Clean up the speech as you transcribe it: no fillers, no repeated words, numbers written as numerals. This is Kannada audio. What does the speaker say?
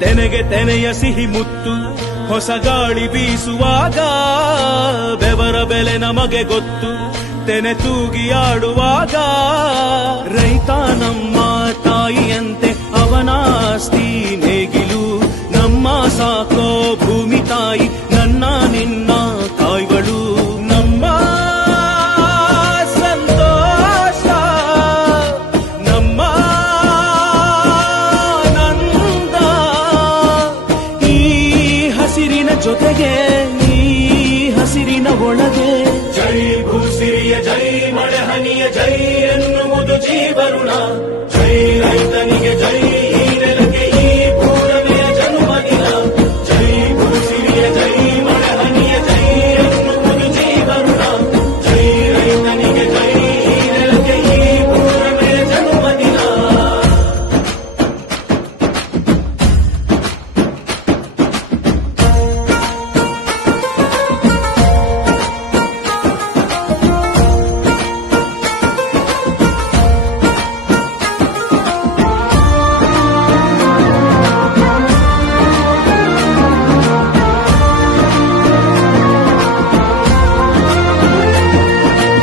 ತೆನೆಗೆ ತೆನೆಯ ಸಿಹಿ ಮುತ್ತು ಹೊಸ ಗಾಳಿ ಬೀಸುವಾಗ ಬೆವರ ಬೆಲೆ ನಮಗೆ ಗೊತ್ತು ತೆನೆ ತೂಗಿ ಆಡುವಾಗ ರೈತ ನಮ್ಮ